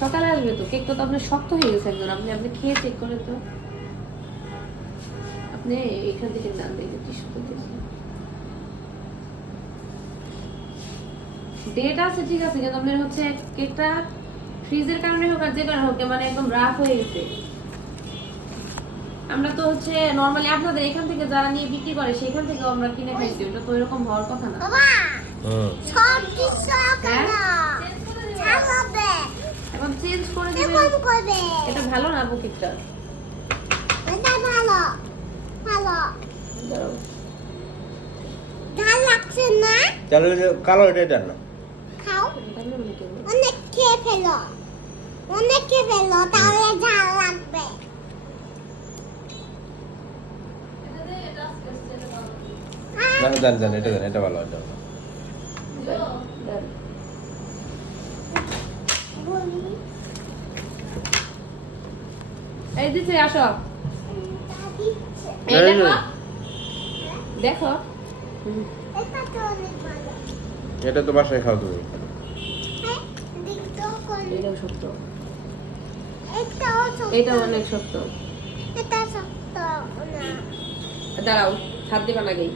সকালে আসবে তো, কেকটা তো আপনার শক্ত হয়ে গেছে একদম। আপনি খেয়ে চেক করেন তো। আপনি এখান থেকে নাম দেখে কি শক্ত দিয়েছে। ডেট আছে ঠিক আছে, কিন্তু আপনার হচ্ছে কেকটা ফ্রিজের কারণে হোক আর যে কারণে হোক মানে একদম রাফ হয়ে গেছে। আমরা তো হচ্ছে নরমালি আপনাদের এখান থেকে যারা নিয়ে বিক্রি করে সেখান থেকে আমরা কিনে খাইছি, ওটা তো এরকম হওয়ার কথা না। বাবা সব কিছু কেন চালাবে এখন চেঞ্জ করে দিবেন। কেমন করবে? এটা ভালো না আপু কেকটা? এটা ভালো ভালো দাঁড়াও। ঝাল লাগছে না? তাহলে ওই যে কালো এটাই দেন না। খাও, তাহলে মনে করবো। অনেক খেয়ে ফেলো, অনেক খেয়ে ফেলো, তাহলে ঝাল লাগবে। না দেন এটা দেন, এটা ভালো এটা ভালো। দেন। বলি এই দিছে আসো। দিচ্ছে এই এই দেখো যে। দেখো। এটা তো অনেক ভালো। এটা তো বাসায় খাও তুমি। হ্যাঁ, দিকটাও কোন- এটাও শক্ত, এটাও শক্ত। এটাও অনেক শক্ত। এটা শক্ত না। দাঁড়াও, হাত দিবা না গেই।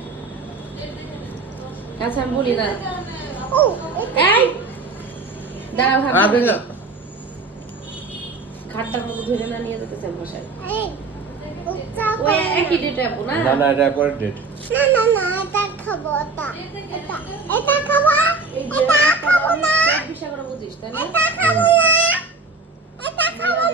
আচ্ছা আমি বলি না। ও, এটা এই দাঁড়াও, হাত আর দিবা না। না। খাটটা মতো ধরে না নিয়ে যেতেছে বসায়। এই, ওটা ওই কোন- একই ডেটে আপু না? না এটা পরের ডেট। না, এটা খাবো, এটা খাবো, এই যে এটা খাবো না, বিশা করে বুঝিস তাই না? এটা খাবো না, এটা খাবো